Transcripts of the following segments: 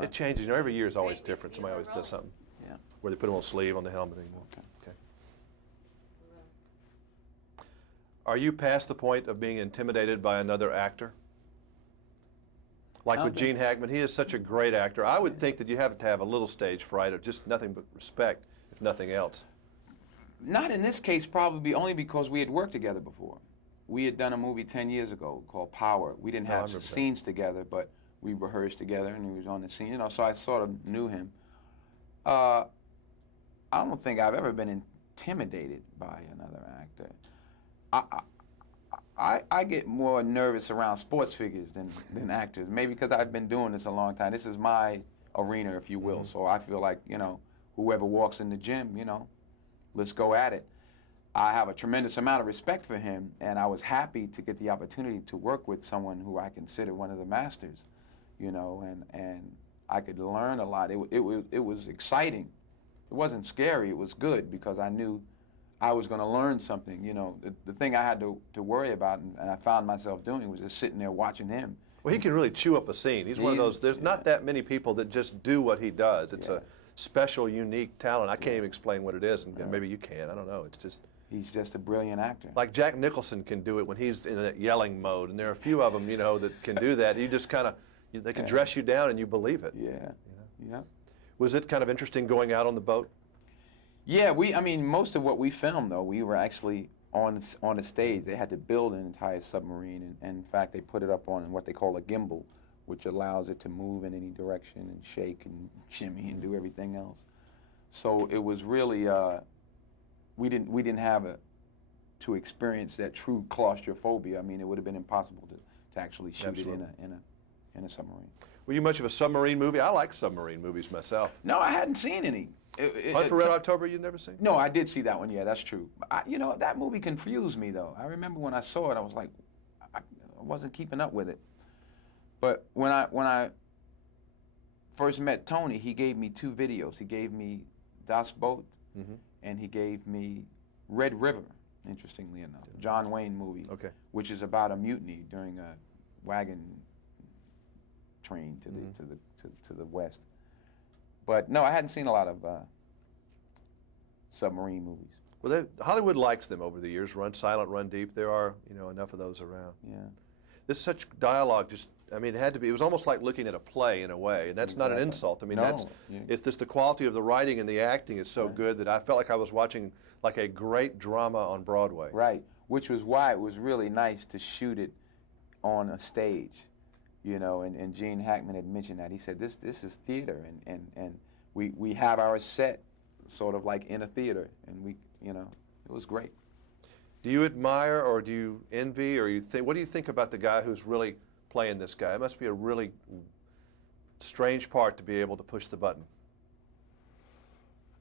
It changes. You know, every year is always different. Somebody always does something. Yeah. Where they put a little sleeve on the helmet anymore. Okay. Are you past the point of being intimidated by another actor? Like with Gene Hackman, he is such a great actor. I would think that you have to have a little stage fright or just nothing but respect, if nothing else. Not in this case, probably only because we had worked together before. We had done a movie 10 years ago called Power. We didn't have scenes together, but we rehearsed together, and he was on the scene. You know, so I sort of knew him. I don't think I've ever been intimidated by another actor. I get more nervous around sports figures than actors, maybe because I've been doing this a long time. This is my arena, if you will. So I feel like, you know, whoever walks in the gym, you know, let's go at it. I have a tremendous amount of respect for him, and I was happy to get the opportunity to work with someone who I consider one of the masters, you know, and I could learn a lot. It was exciting. It wasn't scary. It was good because I knew I was going to learn something. You know, the thing I had to worry about, and I found myself doing, was just sitting there watching him. Well, he can really chew up a scene. He's one of those, there's not that many people that just do what he does. It's a special, unique talent. I can't even explain what it is, and maybe you can. I don't know. It's just... He's just a brilliant actor. Like Jack Nicholson can do it when he's in that yelling mode, and there are a few of them, you know, that can do that. You just kind of, they can dress you down and you believe it. Yeah, you know? yeah. Was it kind of interesting going out on the boat? Yeah, I mean, most of what we filmed, though, we were actually on the stage. They had to build an entire submarine, and in fact, they put it up on what they call a gimbal, which allows it to move in any direction and shake and shimmy and do everything else. So it was really, we didn't have to experience that true claustrophobia. I mean, it would have been impossible to actually shoot it in a submarine. Were you much of a submarine movie? I like submarine movies myself. No, I hadn't seen any. Hunt for Red October you'd never seen? No, I did see that one, yeah, that's true. You know, that movie confused me, though. I remember when I saw it, I was like, I wasn't keeping up with it. But when I first met Tony, he gave me 2 videos. He gave me Das Boot, and he gave me Red River, interestingly enough, John Wayne movie, which is about a mutiny during a wagon train to the west. But no, I hadn't seen a lot of submarine movies. Well, Hollywood likes them over the years. Run Silent, Run Deep. There are, you know, enough of those around. Yeah. This is such dialogue. Just, I mean, it had to be. It was almost like looking at a play in a way, and that's not an insult. I mean, it's just the quality of the writing and the acting is so good that I felt like I was watching like a great drama on Broadway. Right. Which was why it was really nice to shoot it on a stage. You know, and Gene Hackman had mentioned that. He said, this is theater, and we have our set sort of like in a theater, and we, you know, it was great. Do you admire or do you envy or you think, what do you think about the guy who's really playing this guy? It must be a really strange part to be able to push the button.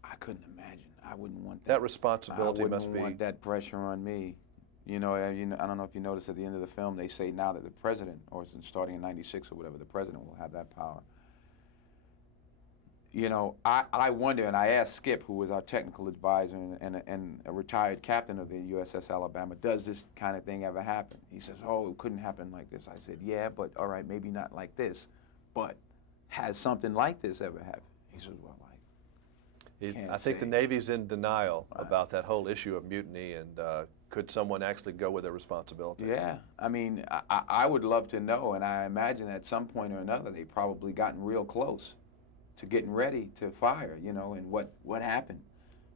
I couldn't imagine. I wouldn't want that. That responsibility must be. I wouldn't want that pressure on me. You know, I don't know if you noticed at the end of the film, they say now that the president, or starting in '96 or whatever, the president will have that power. You know, I wonder, and I asked Skip, who was our technical advisor and a retired captain of the USS Alabama, does this kind of thing ever happen? He says, oh, it couldn't happen like this. I said, yeah, but all right, maybe not like this, but has something like this ever happened? He says, well, I think the Navy's in denial about that whole issue of mutiny, and could someone actually go with their responsibility? Yeah, I mean, I would love to know, and I imagine at some point or another they've probably gotten real close to getting ready to fire, you know, and what happened.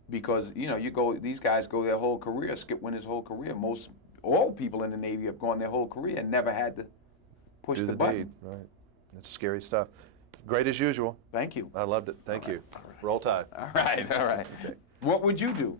Because, you know, these guys go their whole career. Skip went his whole career. All people in the Navy have gone their whole career and never had to push the button. Deed. Right. That's scary stuff. Great as usual. Thank you. I loved it. Thank you. All right. Roll Tide. All right, all right. Okay. What would you do?